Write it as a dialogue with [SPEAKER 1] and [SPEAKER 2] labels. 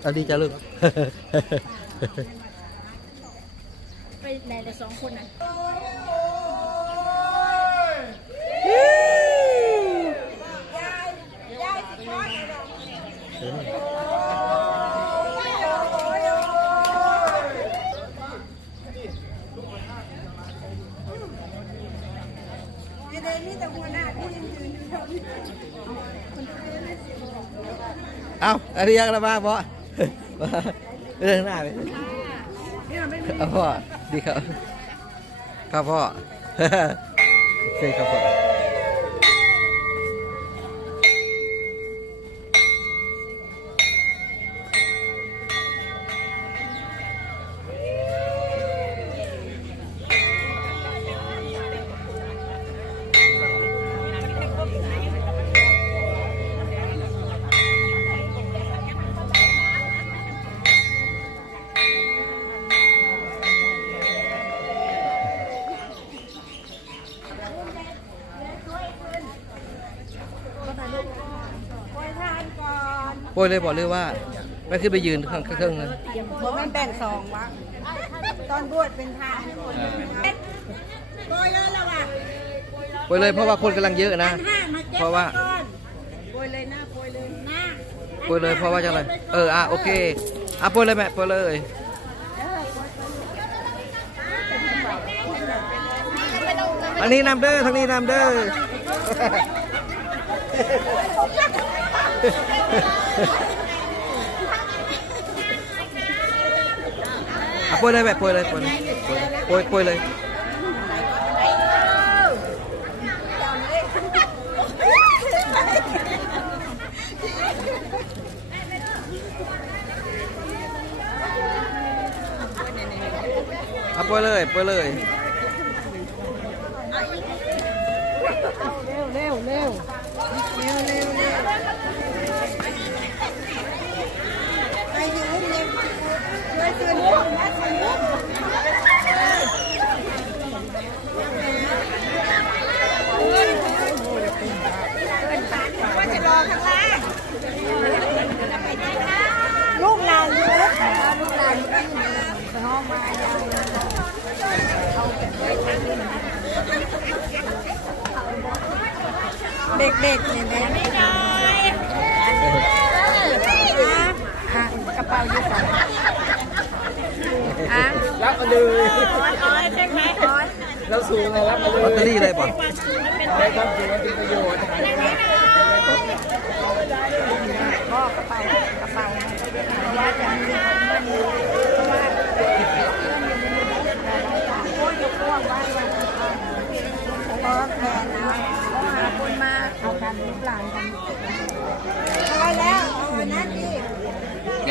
[SPEAKER 1] เอาดีจ้าลูก
[SPEAKER 2] ไปไหนแต่สองคนน่ะ
[SPEAKER 1] เอาอันนี้ยังละบาดบ่เรื่องหน้าไปเอาพ่อดีครับ ครับพ่อโอเคครับพ่อ
[SPEAKER 3] โป
[SPEAKER 1] รยเลยบอกเลยว่าไม่ขึ้นไปยืนข้างเครื่องเลย
[SPEAKER 3] บอกมันแบ่งสองวะตอนบวชเป็นทานโอยเลยละวะ
[SPEAKER 1] โปรยเลยเพราะว่าคนกำลังเยอะนะ
[SPEAKER 3] ห้ามาเก็บ
[SPEAKER 1] เพราะว่า
[SPEAKER 3] ก่อนโอยเลยนะโอยเลยนะ
[SPEAKER 1] โปรยเลยเพราะว่าจะอะไรเอออะโอเคอะโปรยเลยแม่โปรยเลยอันนี้นำเด้อทางนี้นำเด้อ อะโปรยเลยแม่โปรยเลยโปรยเลยโปรยโปรยเลยอะโปรยเลยโปรยเลย
[SPEAKER 3] เร็วเร็วเร็ว ลูกนะตื่นลูกว่างลูกหลานอยู่ลูกหลานอยู่ที่ห้องมายาวเอาไปเด็กๆเนี่ยนะไม่ได้อะกระเป๋าอยู่ก่อนอะ
[SPEAKER 4] รับมา เลย
[SPEAKER 3] อ๋อใช่ไหมอ๋อ
[SPEAKER 4] เราสูงเลยรับมาเล
[SPEAKER 1] อตเตอรี่เลยป่ะ
[SPEAKER 4] ได้ความสูงมันเป็นประโยชน์
[SPEAKER 3] พ่อกระเป๋ากระเป๋าเพราะว่าจะมีเพราะว่าโอ้ยยกพวกไว้วัน